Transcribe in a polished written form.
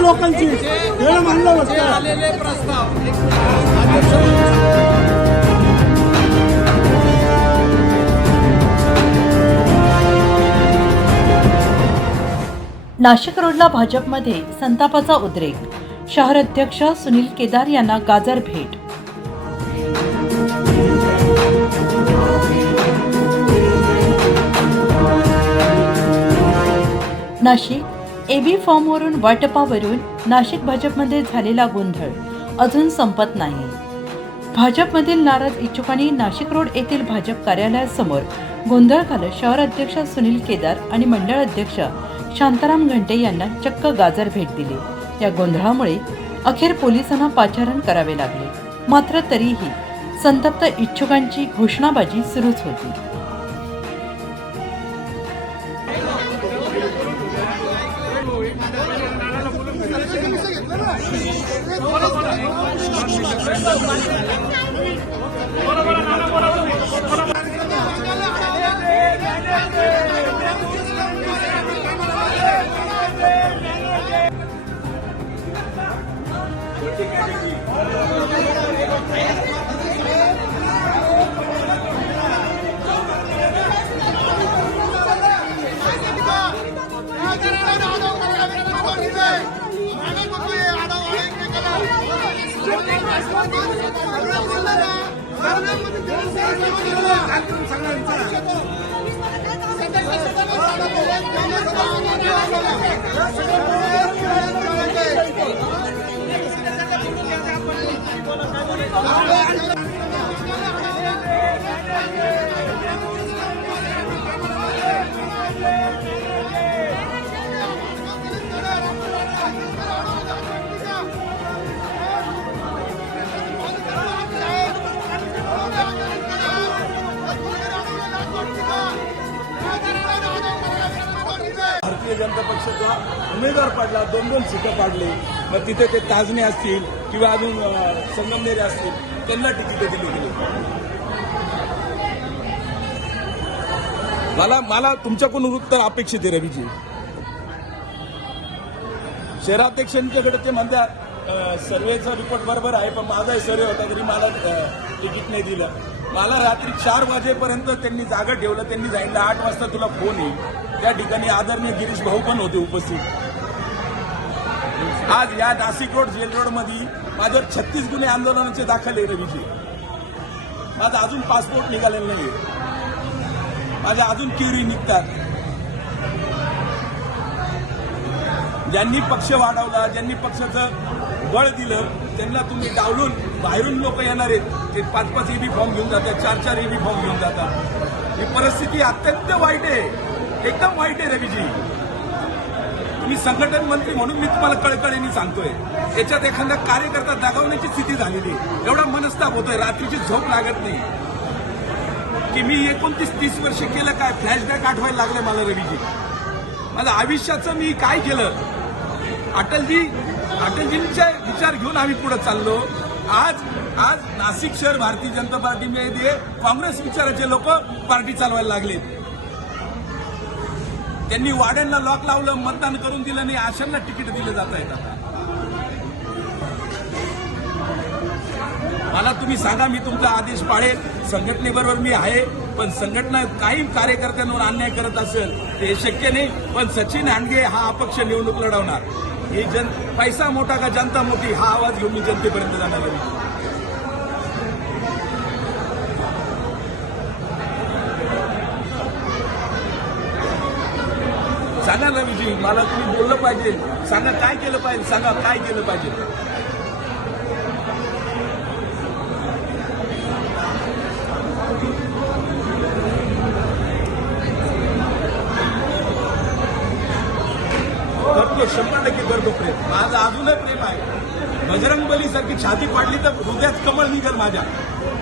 लोकांची वेळ मानलं आलेले प्रस्ताव नाशिक रोडला भाजपमध्ये संतापाचा उद्रेक. शहर अध्यक्ष सुनील केदार यांना गाजर भेट. नाशिक एबी फॉर्मवरून वाटपावरून नाशिक भाजपमध्ये झालेला गोंधळ अजून संपत नाही. भाजपमधील नाराज इच्छुकांनी नाशिक रोड येथील भाजप कार्यालयासमोर गोंधळ घालत शहर अध्यक्ष सुनील केदार आणि मंडळ अध्यक्ष शांताराम घंटे यांना चक्क गाजर भेट दिली. या गोंधळामुळे अखेर पोलिसांना पाचारण करावे लागले. मात्र तरीही संतप्त इच्छुकांची घोषणाबाजी सुरूच होती. भारतीय जनता पक्षाचा उमेदवार पडला, 2-2 सीटं पाडले. मग तिथे ते ताजने असतील किंवा अजून संगमनेरी असतील, त्यांना तिकीट दिली गेली. मला तुमच्याकडून उत्तर अपेक्षित आहे. रवीजी, शहराध्यक्षांच्याकडे ते म्हणतात सर्वेचा रिपोर्ट बरोबर आहे, पण माझाही सर्वे होता तरी मला तिकीट नाही दिलं. मला रात्री 4 वाजेपर्यंत त्यांनी जागा ठेवलं. त्यांनी सांगितलं 8 वाजता तुला फोन येईल. त्या ठिकाणी आदरणीय गिरीश भाऊ पण होते उपस्थित. आज या नाशिक रोड जेल रोडमध्ये माझ्यावर 36 गुन्हे आंदोलनाचे दाखल आहे. रवीजी, माझा अजून पासपोर्ट निघालेला नाही. माझ्या अजून क्युरी निघतात. ज्यांनी पक्ष वाढवला, ज्यांनी पक्षाचं बळ दिलं, त्यांना तुम्ही डावलून बाहेरून लोक येणार आहेत. ते 5-5 EB फॉर्म घेऊन जातात, 4-4 EB फॉर्म घेऊन जातात. ही परिस्थिती अत्यंत वाईट आहे, एकदम वाईट आहे. रवीजी, तुम्ही संघटन मंत्री म्हणून मी तुम्हाला कळकळीने सांगतोय, याच्यात एखादा कार्यकर्ता दगावण्याची स्थिती झालेली आहे. एवढा मनस्ताप होतोय, रात्रीची झोप लागत नाही. की मी 29-30 वर्ष केलं काय, फ्लॅशबॅक आठवायला लागले मला. रवीजी, माझं आयुष्याचं मी काय केलं. अटलजींचे विचार घेऊन आम्ही पुढे चाललो. आज नाशिक शहर भारतीय जनता पार्टीमध्ये काँग्रेस विचाराचे लोक पार्टी चालवायला लागले. त्यांनी वाड्यांना लॉक लावलं, मतदान करून दिलं नाही, अशांना तिकीट दिले जात आहेत. मला तुम्ही सांगा, मी तुमचा आदेश पाळेल. संघटनेबरोबर मी आहे, पण संघटना काही कार्यकर्त्यांवर अन्याय करत असेल ते शक्य नाही. पण सचिन हांडगे हा अपक्ष निवडणूक लढवणार. ही पैसा मोठा का जनता मोठी हा आवाज घेऊन मी जनतेपर्यंत जाणार आहे. सांगा रवीजी, मला तुम्ही बोललं पाहिजे. सांगा काय केलं पाहिजे, सांगा काय केलं पाहिजे. करतो, 100% करतो प्रेम. माझं अजूनही प्रेम आहे. बजरंग बलीसारखी छाती पाडली तर हृदयात कमळ निघेल माझ्या.